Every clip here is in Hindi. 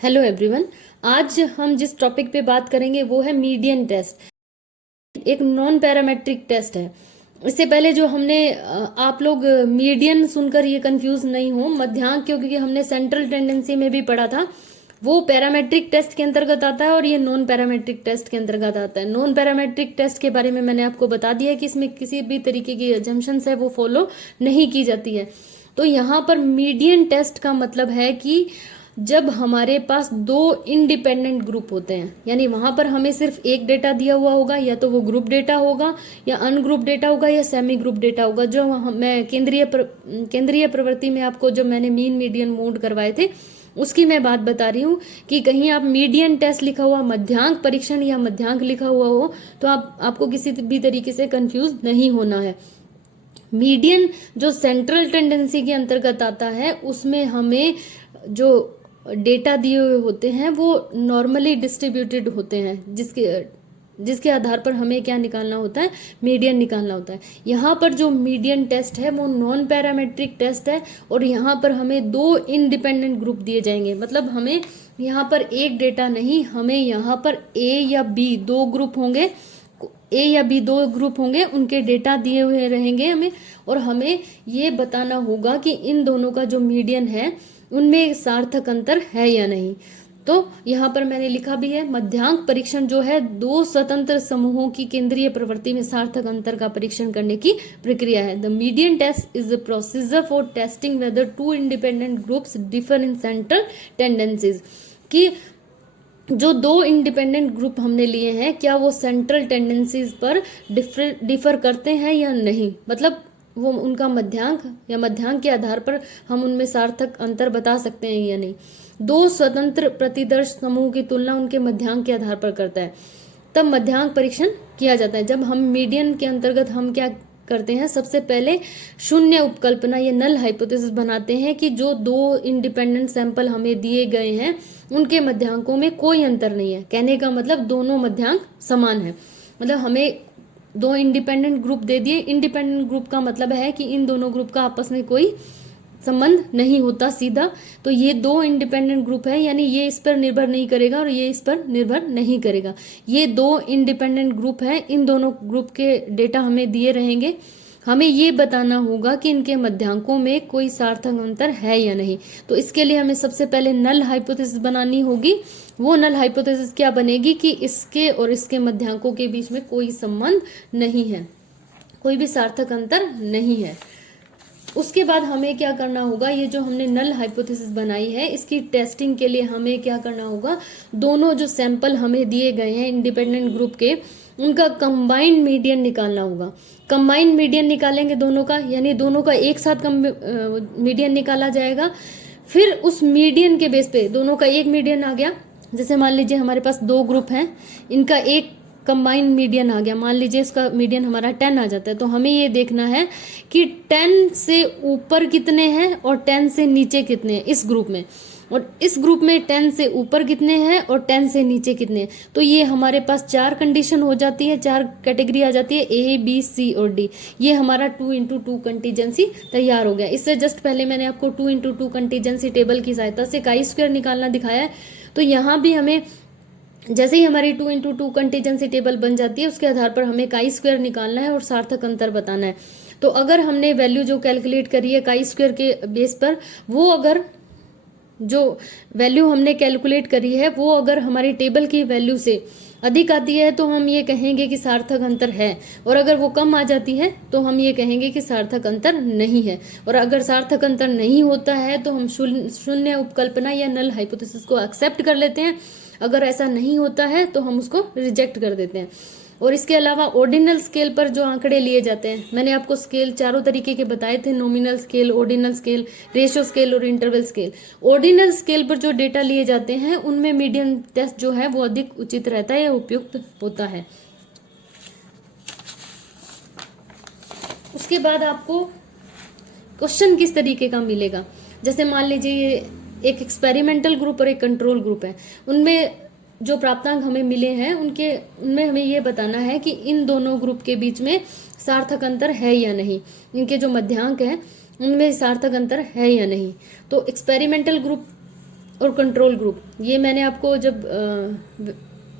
Hello everyone. आज हम जिस टॉपिक पे बात करेंगे वो है मीडियन टेस्ट। एक नॉन पैरामेट्रिक टेस्ट है। इससे पहले जो हमने आप लोग मीडियन सुनकर ये कंफ्यूज नहीं हो, मध्यांक क्योंकि हमने सेंट्रल टेंडेंसी में भी पढ़ा था, वो पैरामेट्रिक टेस्ट के अंतर्गत आता है और ये नॉन पैरामेट्रिक टेस्ट के अंतर्गत आता है। नॉन पैरामेट्रिक टेस्ट के बारे में मैंने आपको बता दिया कि इसमें किसी भी तरीके की अजम्पशंस है वो फॉलो नहीं की जाती है। तो यहाँ पर मीडियन टेस्ट का मतलब है कि जब हमारे पास दो इंडिपेंडेंट ग्रुप होते हैं, यानी वहां पर हमें सिर्फ एक डेटा दिया हुआ होगा, या तो वो ग्रुप डेटा होगा या अनग्रुप डेटा होगा या सेमी ग्रुप डेटा होगा। जो मैं केंद्रीय प्रवृत्ति में आपको जो मैंने मीन मीडियन मोड करवाए थे उसकी मैं बात बता रही हूँ कि कहीं आप मीडियन टेस्ट लिखा हुआ मध्यांक परीक्षण या मध्यांक लिखा हुआ हो तो आपको किसी भी तरीके से कंफ्यूज नहीं होना है। मीडियन जो सेंट्रल टेंडेंसी के अंतर्गत आता है उसमें हमें जो डेटा दिए हुए होते हैं वो नॉर्मली डिस्ट्रीब्यूटेड होते हैं, जिसके आधार पर हमें क्या निकालना होता है, मीडियन निकालना होता है। यहाँ पर जो मीडियन टेस्ट है वो नॉन पैरामेट्रिक टेस्ट है और यहाँ पर हमें दो इंडिपेंडेंट ग्रुप दिए जाएंगे। मतलब हमें यहाँ पर एक डेटा नहीं, हमें यहाँ पर ए या बी दो ग्रुप होंगे, उनके डेटा दिए हुए रहेंगे हमें, और हमें ये बताना होगा कि इन दोनों का जो मीडियन है उनमें सार्थक अंतर है या नहीं। तो यहाँ पर मैंने लिखा भी है, मध्यांक परीक्षण जो है दो स्वतंत्र समूहों की केंद्रीय प्रवृत्ति में सार्थक अंतर का परीक्षण करने की प्रक्रिया है। The median test is the procedure for testing whether two independent groups differ in central tendencies, कि जो दो इंडिपेंडेंट ग्रुप हमने लिए हैं क्या वो सेंट्रल टेंडेंसीज पर डिफर करते हैं या नहीं। मतलब वो उनका मध्यांक के आधार पर हम उनमें सार्थक अंतर बता सकते हैं या नहीं। दो स्वतंत्र प्रतिदर्श समूह की तुलना उनके मध्यांक के आधार पर करता है, तब मध्यांक परीक्षण किया जाता है। जब हम मीडियन के अंतर्गत हम क्या करते हैं, सबसे पहले शून्य उपकल्पना या नल हाइपोथेसिस बनाते हैं कि जो दो इंडिपेंडेंट सैंपल हमें दिए गए हैं उनके मध्यांकों में कोई अंतर नहीं है। कहने का मतलब दोनों मध्यांक समान है। मतलब हमें दो इंडिपेंडेंट ग्रुप दे दिए, इंडिपेंडेंट ग्रुप का मतलब है कि इन दोनों ग्रुप का आपस में कोई संबंध नहीं होता सीधा। तो ये दो इंडिपेंडेंट ग्रुप है, यानी ये इस पर निर्भर नहीं करेगा और ये इस पर निर्भर नहीं करेगा। ये दो इंडिपेंडेंट ग्रुप है, इन दोनों ग्रुप के डेटा हमें दिए रहेंगे। हमें ये बताना होगा कि इनके मध्यांकों में कोई सार्थक अंतर है या नहीं। तो इसके लिए हमें सबसे पहले नल हाइपोथेसिस बनानी होगी। वो नल हाइपोथेसिस क्या बनेगी कि इसके और इसके मध्यांकों के बीच में कोई संबंध नहीं है, कोई भी सार्थक अंतर नहीं है। उसके बाद हमें क्या करना होगा, ये जो हमने नल हाइपोथेसिस बनाई है इसकी टेस्टिंग के लिए हमें क्या करना होगा, दोनों जो सैंपल हमें दिए गए हैं इंडिपेंडेंट ग्रुप के उनका कंबाइंड मीडियन निकालना होगा। कंबाइंड मीडियन निकालेंगे दोनों का, यानी दोनों का एक साथ मीडियन निकाला जाएगा। फिर उस मीडियन के बेस पे दोनों का एक मीडियन आ गया। जैसे मान लीजिए हमारे पास दो ग्रुप हैं, इनका एक कंबाइंड मीडियन आ गया, मान लीजिए इसका मीडियन हमारा 10 आ जाता है। तो हमें ये देखना है कि 10 से ऊपर कितने हैं और 10 से नीचे कितने हैं इस ग्रुप में, और इस ग्रुप में 10 से ऊपर कितने हैं और 10 से नीचे कितने हैं। तो ये हमारे पास चार कंडीशन हो जाती है, चार कैटेगरी आ जाती है, ए बी सी और डी। ये हमारा 2x2 कंटीजेंसी तैयार हो गया। इससे जस्ट पहले मैंने आपको 2x2 कंटीजेंसी टेबल की सहायता से काई स्क्वायर निकालना दिखाया है। तो यहाँ भी हमें जैसे ही हमारी 2x2 कंटीजेंसी टेबल बन जाती है उसके आधार पर हमें काई स्क्वायर निकालना है और सार्थक अंतर बताना है। तो अगर हमने वैल्यू जो कैलकुलेट करी है काई स्क्वायर के बेस पर, वो अगर जो वैल्यू हमने कैलकुलेट करी है वो अगर हमारी टेबल की वैल्यू से अधिक आती है तो हम ये कहेंगे कि सार्थक अंतर है, और अगर वो कम आ जाती है तो हम ये कहेंगे कि सार्थक अंतर नहीं है। और अगर सार्थक अंतर नहीं होता है तो हम शून्य उपकल्पना या नल हाइपोथेसिस को एक्सेप्ट कर लेते हैं। अगर ऐसा नहीं होता है तो हम उसको रिजेक्ट कर देते हैं। और इसके अलावा ऑर्डिनल स्केल पर जो आंकड़े लिए जाते हैं, मैंने आपको स्केल चारों तरीके के बताए थे, nominal scale, ordinal scale, ratio scale और इंटरवल स्केल। ऑर्डिनल स्केल पर जो डेटा लिए जाते हैं उनमें मीडियन टेस्ट जो है वो अधिक उचित रहता है या उपयुक्त होता है। उसके बाद आपको क्वेश्चन किस तरीके का मिलेगा, जैसे मान लीजिए एक एक्सपेरिमेंटल ग्रुप और एक कंट्रोल ग्रुप है, उनमें जो प्राप्तांक हमें मिले हैं उनमें हमें ये बताना है कि इन दोनों ग्रुप के बीच में सार्थक अंतर है या नहीं, इनके जो मध्यांक हैं उनमें सार्थक अंतर है या नहीं। तो एक्सपेरिमेंटल ग्रुप और कंट्रोल ग्रुप, ये मैंने आपको जब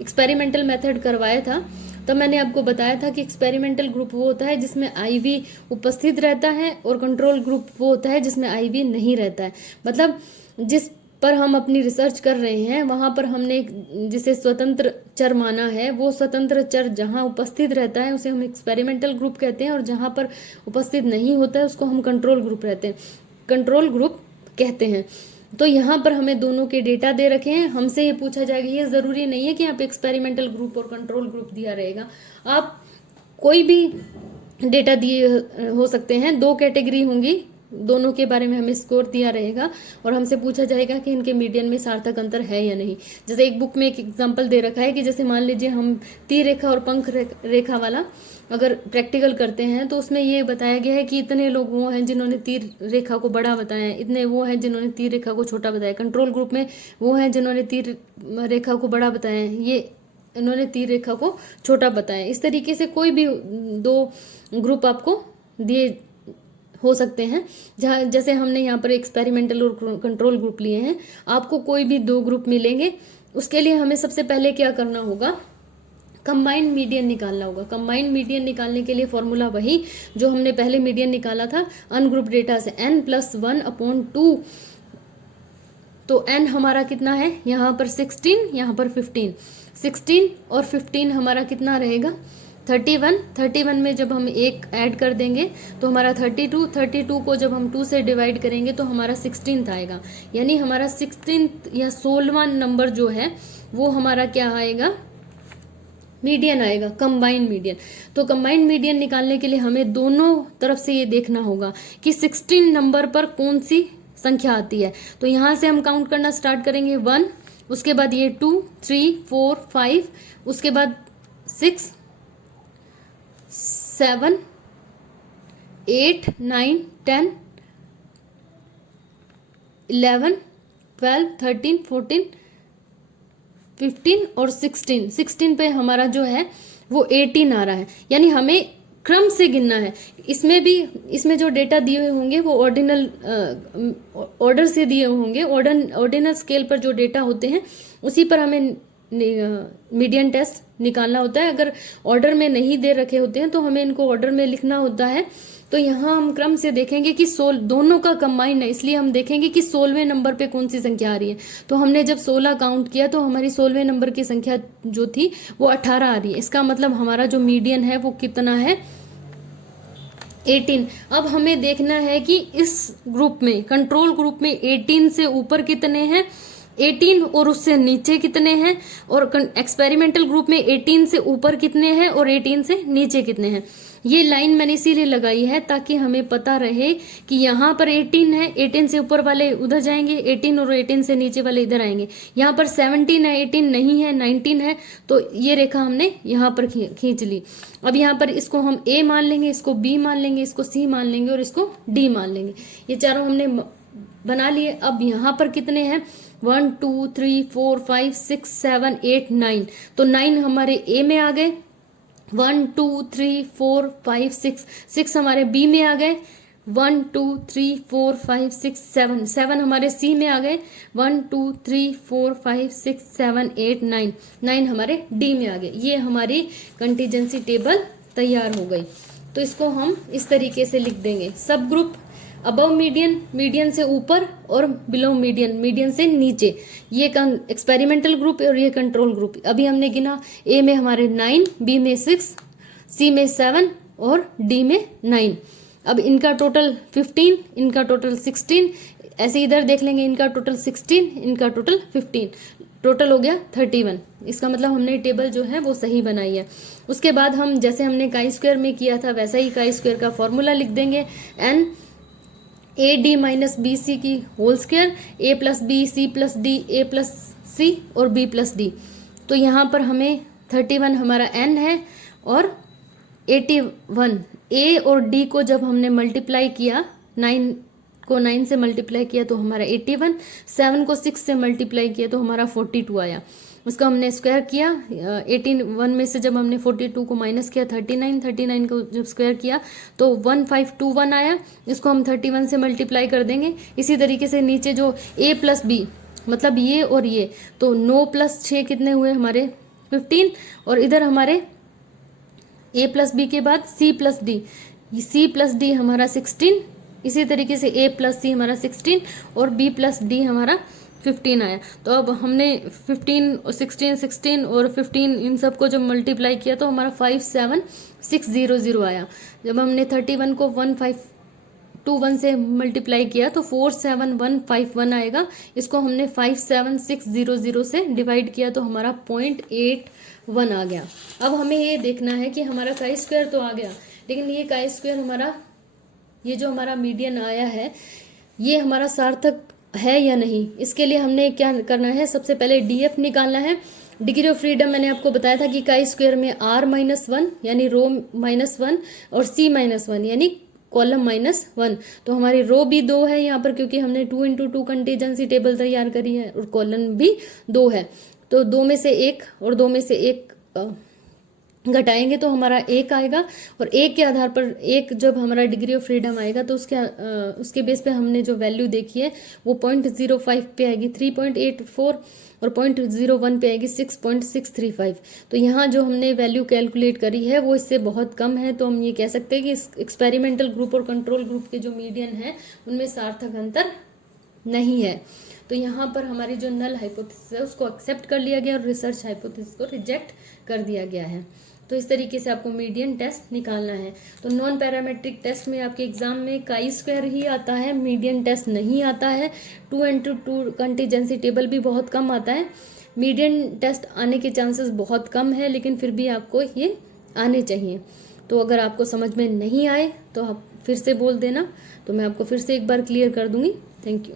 एक्सपेरिमेंटल मेथड करवाया था तब मैंने आपको बताया था कि एक्सपेरिमेंटल ग्रुप वो होता है जिसमें आईवी उपस्थित रहता है और कंट्रोल ग्रुप वो होता है जिसमें आईवी नहीं रहता है। मतलब जिस पर हम अपनी रिसर्च कर रहे हैं वहां पर हमने जिसे स्वतंत्र चर माना है, वो स्वतंत्र चर जहां उपस्थित रहता है उसे हम एक्सपेरिमेंटल ग्रुप कहते हैं, और जहां पर उपस्थित नहीं होता है उसको हम कंट्रोल ग्रुप कहते हैं। तो यहाँ पर हमें दोनों के डेटा दे रखे हैं, हमसे ये पूछा जाएगा। ये जरूरी नहीं है कि आप एक्सपेरिमेंटल ग्रुप और कंट्रोल ग्रुप दिया रहेगा, आप कोई भी डेटा दिए हो सकते हैं। 2 कैटेगरी होंगी, दोनों के बारे में हमें स्कोर दिया रहेगा और हमसे पूछा जाएगा कि इनके मीडियन में सार्थक अंतर है या नहीं। जैसे एक बुक में एक एग्जांपल दे रखा है कि जैसे मान लीजिए हम तीर रेखा और पंख रेखा वाला अगर प्रैक्टिकल करते हैं तो उसमें ये बताया गया है कि इतने लोग वो हैं जिन्होंने तीर रेखा को बड़ा बताया, इतने वो हैं जिन्होंने तीर रेखा को छोटा बताया। कंट्रोल ग्रुप में वो हैं जिन्होंने तीर रेखा को बड़ा बताया, ये इन्होंने तीर रेखा को छोटा बताया। इस तरीके से कोई भी 2 ग्रुप आपको दिए हो सकते हैं। जहाँ जैसे हमने यहाँ पर एक्सपेरिमेंटल और कंट्रोल ग्रुप लिए हैं, आपको कोई भी 2 ग्रुप मिलेंगे। उसके लिए हमें सबसे पहले क्या करना होगा, कंबाइंड मीडियन निकालना होगा। कंबाइंड मीडियन निकालने के लिए फॉर्मूला वही जो हमने पहले मीडियन निकाला था अनग्रुप डेटा से, n+1/2। तो n हमारा कितना है, यहाँ पर 16, यहाँ पर 15। 16 और 15 हमारा कितना रहेगा, 31। 31 में जब हम 1 ऐड कर देंगे तो हमारा 32। 32 को जब हम 2 से डिवाइड करेंगे तो हमारा 16th आएगा। यानी हमारा 16th या 16वां नंबर जो है वो हमारा क्या आएगा, मीडियन आएगा, कंबाइंड मीडियन। तो कंबाइंड मीडियन निकालने के लिए हमें दोनों तरफ से ये देखना होगा कि 16 नंबर पर कौन सी संख्या आती है। तो यहाँ से हम काउंट करना स्टार्ट करेंगे 1, उसके बाद ये 2, 3, 4, 5, उसके बाद 6, 7, 8, 9, 10, 11, 12, 13, 14, 15 और 16। 16 पे हमारा जो है वो 18 आ रहा है। यानी हमें क्रम से गिनना है। इसमें जो डेटा दिए हुए होंगे वो ऑर्डर से दिए होंगे। ऑर्डिनल स्केल पर जो डेटा होते हैं उसी पर हमें मीडियन टेस्ट निकालना होता है। अगर ऑर्डर में नहीं दे रखे होते हैं तो हमें इनको ऑर्डर में लिखना होता है। तो यहाँ हम क्रम से देखेंगे कि दोनों का कंबाइंड है, इसलिए हम देखेंगे कि 16वें नंबर पे कौन सी संख्या आ रही है। तो हमने जब 16 काउंट किया तो हमारी 16वें नंबर की संख्या जो थी वो 18 आ रही है। इसका मतलब हमारा जो मीडियन है वो कितना है, 18। अब हमें देखना है कि इस ग्रुप में, कंट्रोल ग्रुप में 18 से ऊपर कितने हैं, 18 और उससे नीचे कितने हैं, और एक्सपेरिमेंटल ग्रुप में 18 से ऊपर कितने हैं और 18 से नीचे कितने हैं। ये लाइन मैंने इसीलिए लगाई है ताकि हमें पता रहे कि यहाँ पर 18 है, 18 से ऊपर वाले उधर जाएंगे, 18 और 18 से नीचे वाले इधर आएंगे। यहाँ पर 17 है, 18 नहीं है, 19 है, तो ये रेखा हमने यहाँ पर खींच ली। अब यहाँ पर इसको हम A मान लेंगे, इसको B मान लेंगे, इसको C मान लेंगे और इसको D मान लेंगे। ये चारों हमने बना लिए। अब यहाँ पर कितने हैं, 1 2 3 4 5 6 7 8 9। तो 9 हमारे A में आ गए, 1 2 3 4 5 6 हमारे B में आ गए, 1 2 3 4 5 6 7 हमारे C में आ गए, 1 2 3 4 5 6 7 8 9 हमारे D में आ गए। ये हमारी कंटीजेंसी टेबल तैयार हो गई। तो इसको हम इस तरीके से लिख देंगे, सब ग्रुप अबव मीडियन, मीडियन से ऊपर, और बिलो मीडियन, मीडियन से नीचे। ये एक्सपेरिमेंटल ग्रुप और ये कंट्रोल ग्रुप। अभी हमने गिना, ए में हमारे 9, बी में 6, सी में 7 और डी में 9। अब इनका टोटल 15, इनका टोटल 16, ऐसे इधर देख लेंगे, इनका टोटल 16, इनका टोटल 15, टोटल हो गया 31। इसका मतलब हमने टेबल जो है वो सही बनाई है। उसके बाद हम जैसे हमने काई स्क्वायर में किया था वैसा ही काई स्क्वायर का फॉर्मूला लिख देंगे, n AD माइनस BC की whole square, A plus B, C plus D, A plus C और B प्लस D। तो यहाँ पर हमें 31 हमारा n है और 81 A और D को जब हमने मल्टीप्लाई किया, 9 को 9 से मल्टीप्लाई किया तो हमारा 81, 7 को 6 से मल्टीप्लाई किया तो हमारा 42 आया। उसका हमने स्क्वायर किया, 81 में से जब हमने 42 को माइनस किया 39 को जब स्क्वायर किया तो 1521 आया। इसको हम 31 से मल्टीप्लाई कर देंगे। इसी तरीके से नीचे जो A प्लस B मतलब ये और ये, तो 9 + 6 कितने हुए हमारे 15, और इधर हमारे a + b के बाद c + d, c + d हमारा 16, इसी तरीके से a + c हमारा 16 और b + d हमारा 15 आया। तो अब हमने 15 और 16 और 15 इन सबको जब मल्टीप्लाई किया तो हमारा 57600 आया। जब हमने 31 को 1521 से मल्टीप्लाई किया तो 47151 आएगा। इसको हमने 57600 से डिवाइड किया तो हमारा 0.81 आ गया। अब हमें ये देखना है कि हमारा काई स्क्वायर तो आ गया, लेकिन ये काई स्क्वायर हमारा, ये जो हमारा मीडियन आया है, ये हमारा सार्थक है या नहीं। इसके लिए हमने क्या करना है, सबसे पहले डीएफ निकालना है। डिग्री ऑफ फ्रीडम मैंने आपको बताया था कि काई स्क्वायर में r-1 यानी रो -1 और c-1 यानी कॉलम -1। तो हमारी रो भी 2 है यहाँ पर, क्योंकि हमने 2 × 2 कंटीजेंसी टेबल तैयार करी है, और कॉलम भी 2 है। तो 2 में से 1 और 2 में से 1 घटाएंगे तो हमारा 1 आएगा, और 1 के आधार पर 1 जब हमारा डिग्री ऑफ फ्रीडम आएगा तो उसके बेस पे हमने जो वैल्यू देखी है वो 0.05 पे आएगी 3.84, और 0.01 पे आएगी 6.635। तो यहाँ जो हमने वैल्यू कैलकुलेट करी है वो इससे बहुत कम है। तो हम ये कह सकते हैं कि इस एक्सपेरिमेंटल ग्रुप और कंट्रोल ग्रुप के जो मीडियन है उनमें सार्थक अंतर नहीं है। तो यहाँ पर हमारी जो नल हाइपोथेसिस है उसको एक्सेप्ट कर लिया गया और रिसर्च हाइपोथेसिस को रिजेक्ट कर दिया गया है। तो इस तरीके से आपको मीडियन टेस्ट निकालना है। तो नॉन पैरामेट्रिक टेस्ट में आपके एग्जाम में काई स्क्वायर ही आता है, मीडियन टेस्ट नहीं आता है। 2 × 2 कंटीजेंसी टेबल भी बहुत कम आता है। मीडियन टेस्ट आने के चांसेस बहुत कम है, लेकिन फिर भी आपको ये आने चाहिए। तो अगर आपको समझ में नहीं आए तो आप फिर से बोल देना, तो मैं आपको फिर से एक बार क्लियर कर दूंगी। Thank you.